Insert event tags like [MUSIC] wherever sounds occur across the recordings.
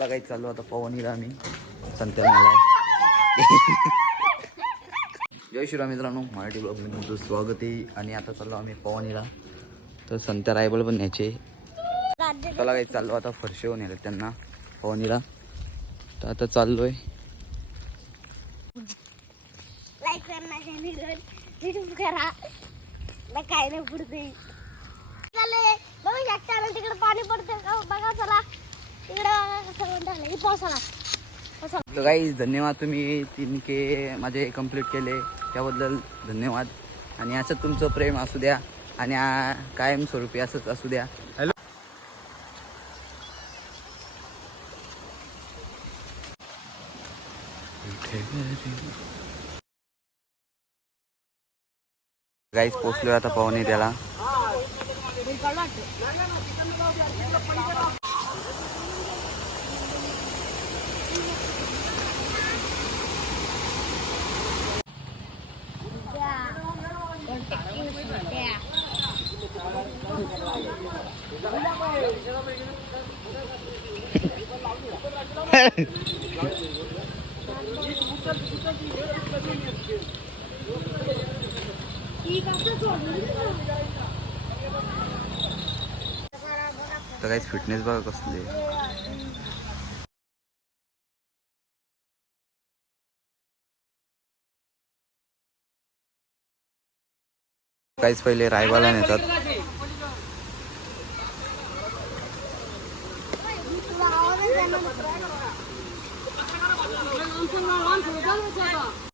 काही चालू आता पवनीला आम्ही संत्या [LAUGHS] जय श्रीराम मित्रांनो मराठी ब्लॉगमध्ये तुमचं स्वागत आहे. आणि आता चाललो आम्ही पवनीला तर संत्या रायबल पण न्यायचे चला काही चाललो आता फरशे होऊन येतात त्यांना पवनीला तर आता चाललोय. करा काय नाही पुढते तिकडे पाणी पडतं का हो, बघा चला. तर काही धन्यवाद तुम्ही तीन के माझे कंप्लीट केले. त्याबद्दल धन्यवाद. आणि असं तुमचं प्रेम असू द्या. आणि कायमस्वरूपी असंच असू द्या. हॅलो गाईज पोचलोय आता पाहुणे त्याला. तर काहीच फिटनेस बघा कसले काहीच पहिले रायबाला नेतात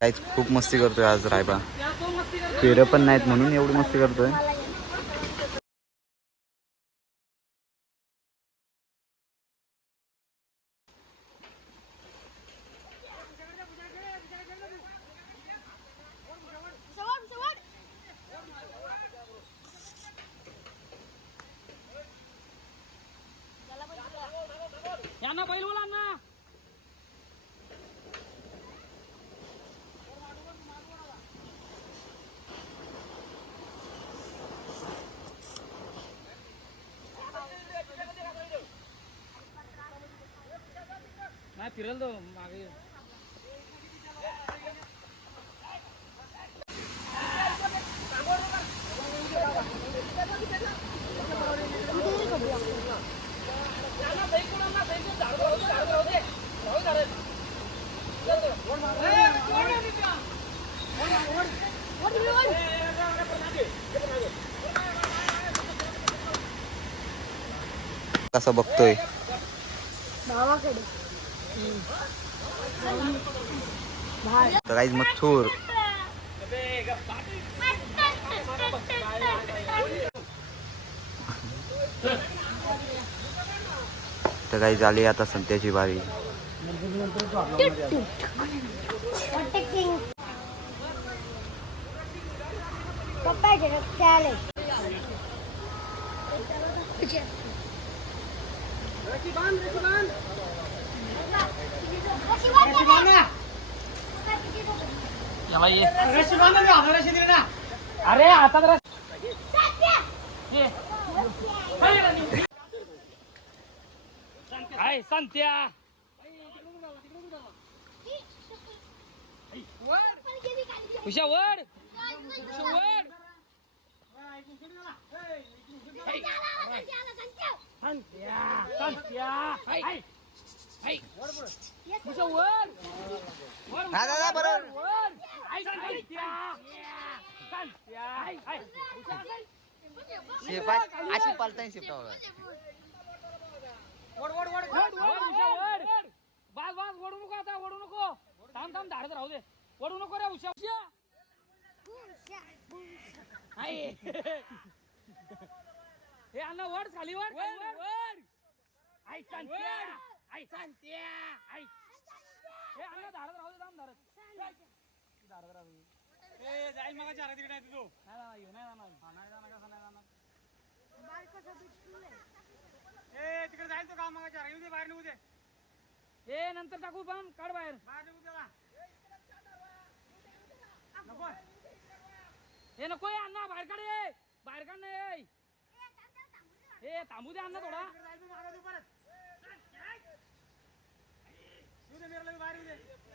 काहीच खूप मस्ती करतोय आज रायबा. पेरं पण नाहीत म्हणून एवढी मस्ती करतोय. त्यांना बैल बोला नाही फिरल तो मागे Thank you. कसं बघतोय. तर मथूर. तर काही झाली आता संत्याची बारी. पप्पा अरे आता जरा. काय संत्या. उशा वर उशा वर संत्या संत्या हाय हाय उशा वर. वर हा, दादा, बरोबर. वर. हाय संत्या संत्या हाय हाय उशा अशी पालताय शिफ्टावर वड वड वड वड वड उशा वड बाज बाज. वडू नको आता वडू नको. थांब थांब धाडत राहू दे. वडू नको रे उशा. उशा. हाय [LAUGHS] हे अण्णा वड खाली वड वड वड आई सांत्या आई सांत्या आई. हे अण्णा धाडत राहू दे थांब धाडत धाडत राहू दे. ए जाईल मग चार तिकडे तू नाही नाही नाही जाणार. नाही जाणार कसं नाही जाणार? ए तिकडे जाईल तो काम मग चार येऊ दे बाहेर निघू दे. ए नंतर टाकू पण. काढ बाहेर. बाहेर निघू त्याला नको. हे नको ये अण्णा बाहेर काढ ये बाहेर काढ नाही ए. थांबू दे अण्णा थोडा. ¡Ah! ¡Ah!